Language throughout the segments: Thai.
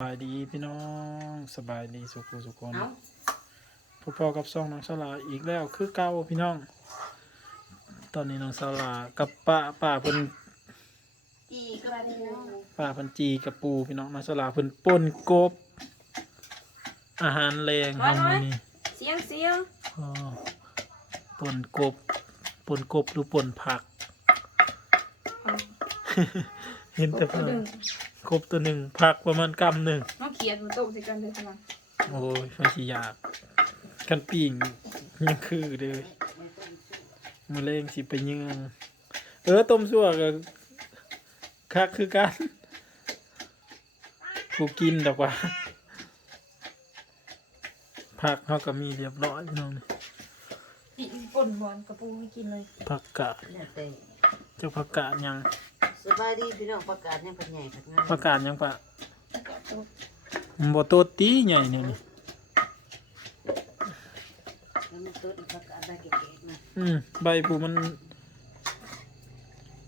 สบายดีพี่น้องสบายดีสุขุสุขคนเอ้าพอๆกับซ่องน้องสลาอีกแล้วคือเก่าพี่น้อง ตอนนี้น้องสลากับป้าป้าเพิ่นอีกระเดียวป้าเพิ่นจีกับปูพี่น้องน้องสลาเพิ่นป่นกบ อาหารแรงเฮามื้อนี้เสียงเสียงอ๋อป่นกบป่นกบหรือป่นผัก เห็นแต่ตัวหนึ่ งกบตัวหนึ่งผักประมาณกำหนึ่งน้องเขียนมันตกสิกันเลยทำไมโอ้ยไม่สิอยากกันปิ่งยังคือเลยมือเล่งสิไปเยืองเออต้มซั่วกับคักคือกันกูกินดอกว่าผักเขาก็มีเรียบร้อยพี่น้องนี่อีกป่นบอลกระปูไม่กินเลยผักกาดแล้วแต่เจ้าผักกาดยัง สบายดีพี่น้องประกาศยังเป็นใหญ่ผักงานผักกาดยังปะกระปูมันบ่โตตีใหญ่เนี่ยนี่แล้วมันต้นประกาศได้เก็บๆมาอืมใบปูมัน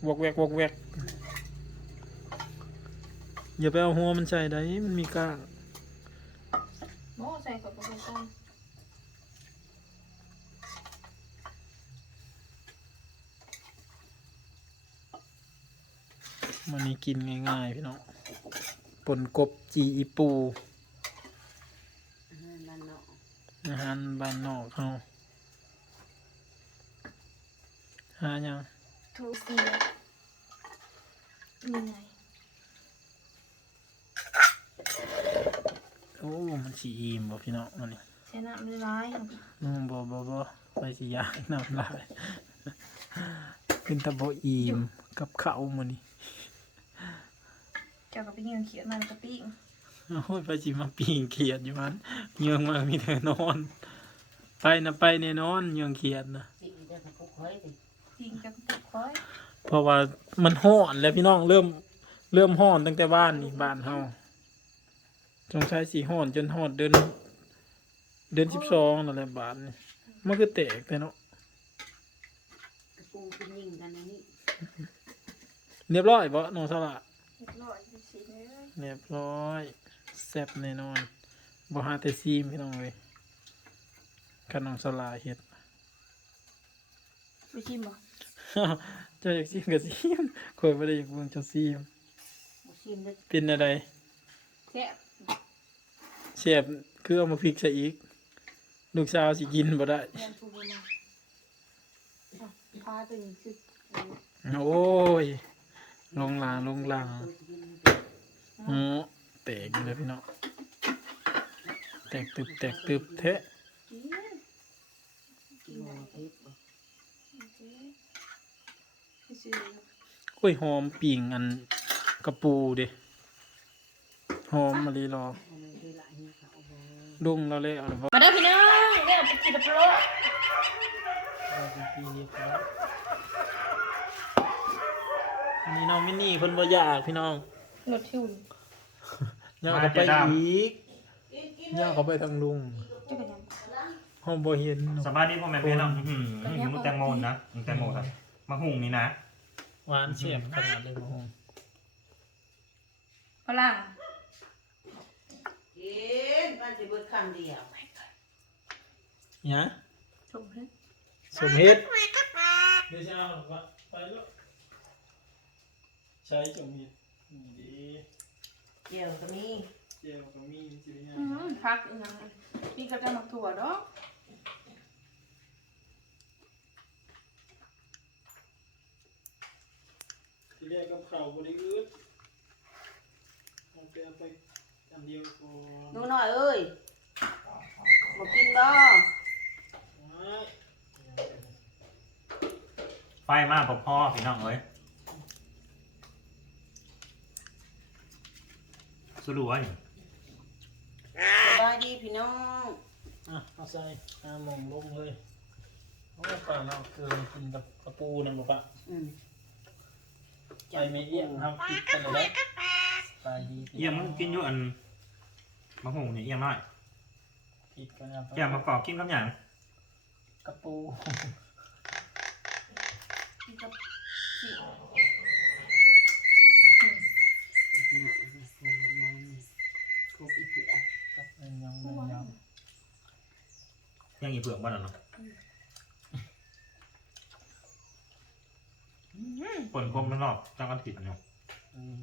วอกแวกวอกแวกอย่าไปเอาหัวมันใส่ได้มันมีก้างโม่ใส่กับกระปูต้ม มันนี้กินง่ายๆพี่น้องปนกบจีอีปูอาหารบ้านนอกอาหารบ้านนอกเขาหายังทูเสียยังไงโอ้มันสีอิ่มบ่พี่น้องมันนี่ใช้น้ำไม่ร้ายอืมบ่บ่บ่ไปสิยากน้ำลายเป็นตะบ่อิ่มกับข้าวมันนี่เจ้ากับพี่ยังเขียนมันกระปิ้งโอ้ยไปสิมาปีงเขียดอยู่มันเยืองมากมีแต่นอน ไปนะไปแน่นอนเยืองเขียดนะสิได้ผักกุ๊กไว้ดิปิ้งกับปุกคอยเพราะว่ามันห้อนแล้วพี่น้องเริ่ม เริ่มห้อนตั้งแต่บ้านนี่บ้านเฮาจงใช้สีห้อนจนห้อนเดือนเดือนสิบสองนั่นแหละบ้านนี่มันก็แตกแต่เนาะกระปูเป็นยิงกันอันนี้เรียบร้อยบ่น้องสละเรียบร้อยสิ เลยเรียบร้อยแซ่บแน่นอนบ่หาแต่ซีมพี่น้องเลยขนมสลาเฮ็ดไปชิมบ่เจ้าอยากซีมก็ซีมคอยบ่ได้อยากเบิ่งเจ้าซีมบ่ชิมได้เป็นอะไรแซ่บแซ่บคือเอามาพริกใส่อีก ลูกสาวสิกินบ่ได้เรียนฟูบมาพาตัวนี้คือโอ้ยลงลางลงลางตัวกิน โอ้แตกเลยพี่น้องแตกตึบแตกตึบแทะกินกินบ่เท่โอ้ยหอมปิ่งอันกระปูเด้หอมมาลีรออันนี้คือหลาเนี่ยค่ะโอ้โหดุ้งเราเลยเอาเลยว่ามาเด้พี่น้องเนี่ยไปกินกับโลเราเป็นปีครับอันนี้น้องมินนี่คนบ่อยากพี่น้อง หนวดทิวย่างเขาไปอีกย่างเขาไปทางลุงจะเป็นยังห้องบ่เห็นสบายดีพ่อแม่พี่น้องอืมมึงแตงโมนะมึงแตงโมครับมะฮุ่งนี่นะหวานเสียบขนาดเลยมะฮงฝรั่งกินมันสิเบิดคำเดียวเนี่ยชมเฮ้ยสมเฮ็ดเดี๋ยวจะเอาวะไปแล้วใช้สมเฮ็ดนี่ ดีเจียวก็มีเจียวก็มีสิเนี่ยอืมพักอีกอย่างพี่ก็จะมาถั่วดอกทีแรกกับข้าวบ่ได้อึดเอาไปเอาไปอันเดียวก่อนหนูน้อยเอ้ยบ่กินบ่ว้ายไฟมากพอพ่อพี่น้องเอ้ย สุรุยสบายดีพี่น้องอะเอาใส่อ่าหมองลงเลยโอ้ปลาเราเกินกินกับกระปูนั่นบ่ปะอืมใจไม่เอี้ยงครับคิดกันเลยตายดีเอี่ยมมันกินอยู่อันมะฮุ่งนี่เอี่ยมน้อยผิดกันครับเอี่ยมมากรอบกินกับหยังกระปูพี่ก็สิเนี่ยเอาไปใส่น้ำมัน ยังยังยังอีเผือกบ้านเนาะฝนคมแล้วรอบจังกันติดเนาะอืม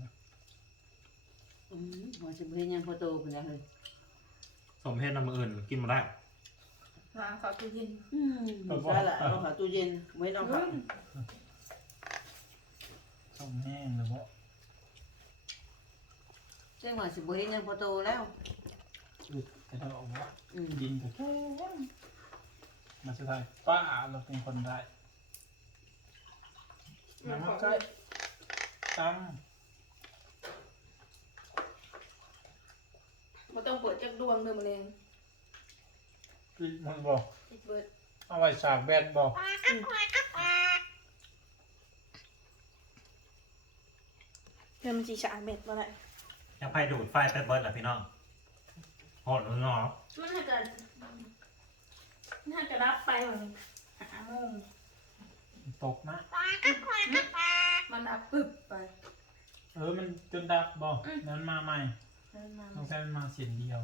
หัวสิบเฮ็ดยังพอโตพุ่นล้วเฮ้ยสมเพศน้ำมืออื่นกินมาได้ล้าเขาตู้เย็นอืมใช่ละเอาเข้าตู้เย็นไว้นอนเข้าต้มแห้งหรือว่เจ้าว่าสิบ่เฮ็ดยังพอโตแล้ว อึดกระเดาะว่าอืมดินกับแค่มาสุดท้ายป้าเราเป็นคนได้น้ำมันใกล้ตั้งบ่ต้องเปิดจักดวงเด้อมเร็งปิดมันบอกปิดเบิดเอาไว้ฉากแบนบอกเดี๋ยวมันสิฉาเม็ดบ่ได้ยังไฟดูดไฟไปเบิร์ดเหรอพี่น้อง โหดเลยเนาะมันน่าจะน่าจะรับไปเหมือนหาโมงตกนะ มันรับปึ๊บไป เออมันจนดับบอกนั้นมาใหม่เดินมาต้องใช้มันมาเสียงเดียว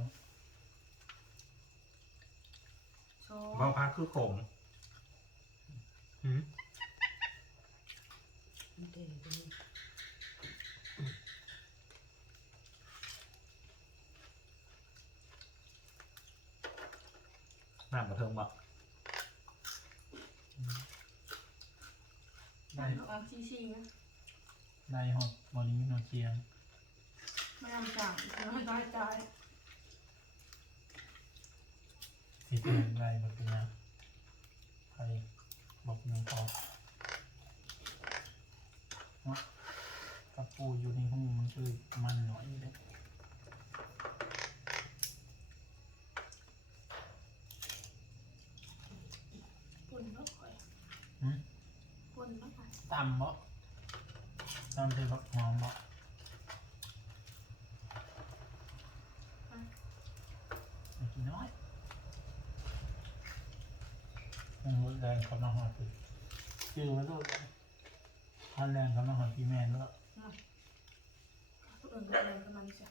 โชว์เบาพักคือขมหืม น้ำกระเทิงบอกได้เอาซีซีนะได้หอดบอลนี้นอนเคียงไม่ทำสั่งแล้วมันก็ให้ตายสีเปลี่ยนไรหมดเป็นยังใครบอกยังพอเนาะกับปูอยู่ในห้องมันคือมันหน่อยเลย ปุ่ค่อยหืมปุ่นก็ค่อยตำบ่ตำใส่บักหอมบ่อีกน้อยมันรุนแรงเขามาหอดอีกชื่อมันก็ฮันแรงเขามาหอดพีแมนแล้วผู้อื่นก็เลยประมาณนี้จ้ะ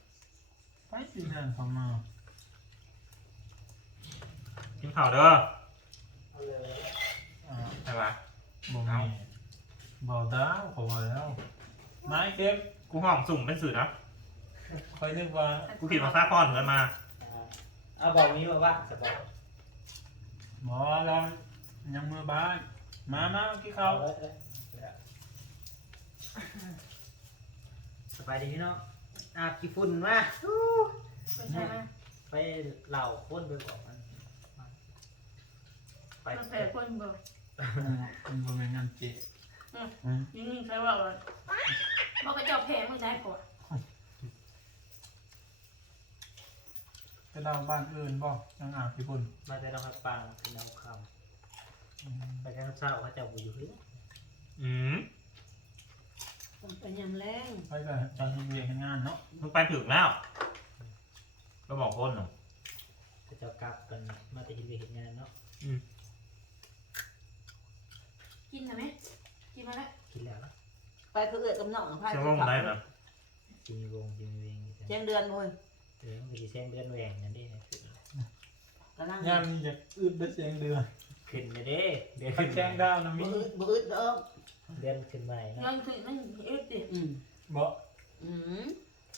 ไปพี่แมนเขามากินข่าวเด้ออ่า ใช่ปะบ่มีบ่ดาวเขาว่าแล้วไม้เก็บกูห้องสุ่มเป็นสื่อนะคอยนึกว่ากูผิดมาซาคอนเหมือนมาเอาบอกนี้มาว่าสบายหมอลองยังมือบ้านมามาเอากี่เขาเอาเลยเลยเลยสบายดีพี่น้องอาบกี่ฝุ่นมาไปใช่ไหมไปเหล่าโค้นไปบอกมันไปมันแผลคนเบอร์ เป็นบริเวณงานเจ๊อืมอืมยิ่งใครว่าเลยบอกไปเจาะแผลมึงได้ก่อนไปดาวบ้านอื่นบ่ยังอาบพี่ปุ่นมาแต่เราครับปังเป็นเราคอืมำไปกันเศร้าเขาจะบุอยู่เฮ้ยอืมมันเป็นยามแรงไปกับจังเวียนงานเนาะมึงไปถึงแล้วก็บอกคนหนูเขาจะกลับกันมาแต่หินไปเห็นงานเนาะกินนะไหมกินมาแล้ว กินแล้วนะ ไปคือเอื้อกับน้องพาจะว่างได้นะกินวงกินเวงกินแจ้งเดือนบ่ยเออมันจะแซงเดือนแหวงนั่นเด้กำลังยามนี้จะอึดได้เสียงเดือนขึ้นเลยเด้เดือนพัขึ้กนแจ้งดาวนะบ่มีอึดบ่อึดเด้อเดือนขึ้นใหม่นะย้อนขึ้นมันอึดดิอืมบ่อืม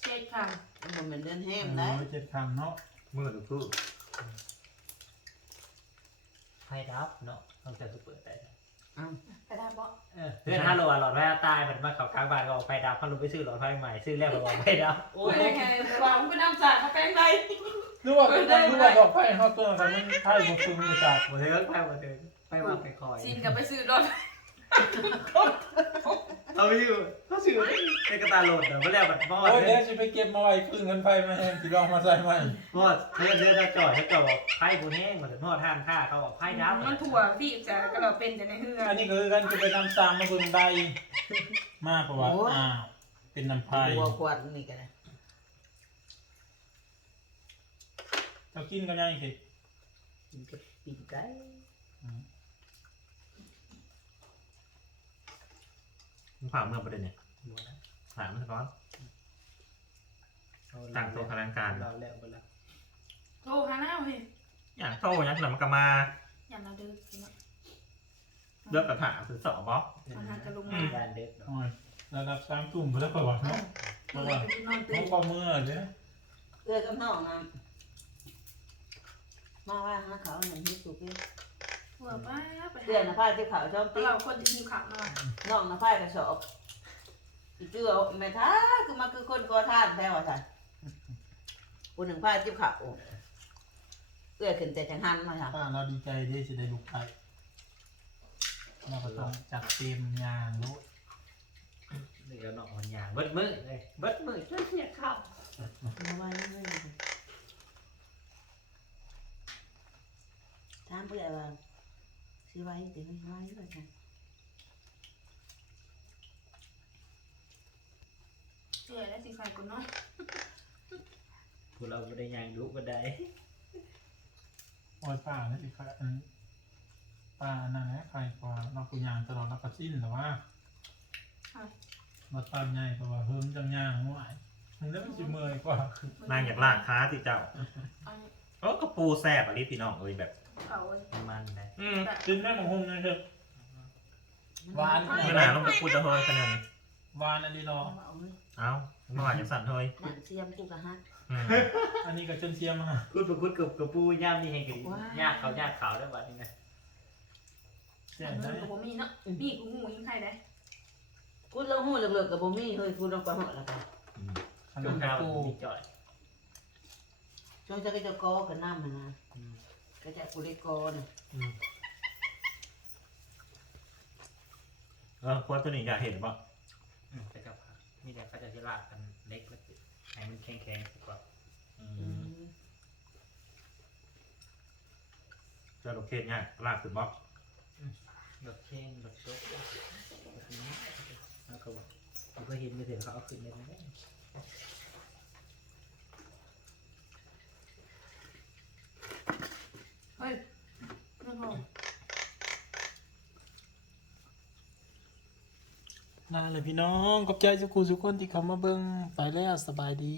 เจ็ดข้างบ่แม่นเดือนแห้เองได้อเจ็ดคำเนาะมือหรือคือไฟดับเนาะต้องแต่สุเปิดได้ กระดาษเบาะเออเพื่อนฮัลโหลอะหลอดไฟตายมันมาเขากลางบ้านก็ออกไฟดับเขาลงไปซื้อหลอดไฟใหม่ซื้อแล้วก็ออกไฟดับโอ้ยไงวางก็น้ำสาดเขาแป้งได้หรือว่าหรือว่าดอกไผ่เฮาตัวกันมันไผ่บ่ซึมมาจากหมดเลยไฟหมดเลยไฟวางไฟคอยซินกับไปซื้อรถ เขาไม่อยู่เขาซื้อในกระตาโหลดเดี๋ยวไม่แล้วมันมอดโอ้ยเลเดี๋ยวยสิไปเก็บมาไว้คืนเงินไฟมาให้สิลองมาใส่ใหม่มอดเพื่อนเพื่อนจะจ่อยให้จ่อบอกไฟบุญแห้งหมดเลยมอดท่านค่าเขาบอกไฟดับมันถั่วพี่จะก็เราเป็นจะในเฮืออันนี้คือกันจะไปนำสร้างมาเบิ่งใดมาเพราะว่าอ้าวเป็นน้ำไผ่หัวขวดนี่ก็ได้เจ้ากินกันยังสิกินกับปีกไก่ มึงผ่าเมื่อประเด็นเนี่ยหัวนะถามมันก่อนต่างตัวพลังการ เราแล้วหมดแล้วโอ้ฮาน่าเฮ้ยอย่างโตอย่างนั้นมันก็มาเอย่ามาดื้อพี่น้องเลือกกระถางคือสองบล็อกมันหากระลุงอืมามด้านเด็กดอกโอ้ยระดับสามตุ่มไปแล้วค่อยว่าเนาะมันเลยไปนอนตื่น้อนงก็เมื่อเด้อเอื้อกับน้องนะมาว่าหาเขาหนึ่งที่สุกเลย หัวป้าไปเอื้อนะผ้าที่เขาชอบเพตีราะเราคนที่มีขับมาน้องนะผ้ากระสอบอีเจือแม่ท้าคือมาคือคนก่อท่านแท้ว่าท่านคนหนึ่งผ้าจิ้มเขาเอื้อขึ้นแต่จังหันมาค่ะป้าเราดีใจเด้สิได้ลูกไผ่เราก็ต้องจัดเต็มยางรู้นี่ก็นอกมันยางเบิดมือเลยเบิดมือช่วยเสียข้าวมาไว้เรื่อยถามเพื่อว่า ซื้อไว้เดี๋ยวไม่ไว้เลยค่ะเสือและสีไฟคนน้อยพวกเราไม่ได้ยางรู้ก็ได้โอ้ยป้านี่สิค่ะอันป้าอันนั่นแหละใครกว่าเรากูยางตลอดเราก็สิ้นแต่ว่าเราตามใหญ่แต่ว่าเฮิมจังยางห่วยมันแล้วมันสิเมื่อยกว่านางอยากล่างค้าที่เจ้าอันเออกระปูแซ่บอันนี้พี่น้องเอ้ยแบบ เก่ามันนะอืมกินแม่หมงหงนะเถอะหวานไม่น่าต้องไปพูดจะเฮยกันเลยหวานอันนี้รอ เอาเลยเอ้าเมื่อวานจะสั่นเฮยหนังเสียมกูกะฮักอืมอันนี้ก็จนเชียมาคุดไปคุดกับกับปูย่ามนี่เห็นกันยากเขายากเขาได้บัดนี้นะเสียอันได้นั้นกับผมมีเนาะมีกูงูยิงใครได้กูลงหูเหลือๆกับบ่มีเฮ้ยกูลงไปหอดแล้วกันอืมขนกับมข้าวปูมีจ่อยช่วงจะก็จะกอกับน้ำมันนะ ก็จะกูเลยกอน่ะอืมเออควรตัวนี้อยากเห็นป่ะก็จะพักนี่แหละก็จะที่ลากกันเล็กแล้วให้มันแข็งแข็งกว่าอือืมมเจ้าโอเคเนี่ยลากขึ้นบล็อกดอกเช่นดอกโจ๊กแล้วก็บอกมันก็เห็นมือถือเขาเอาขึ้นเลยนะ เฮ้ยไม่พอ น่า เลยพี่น้องขอบใจสุกูสุกคนที่เขามาเบิ่งไปแล้วสบายดี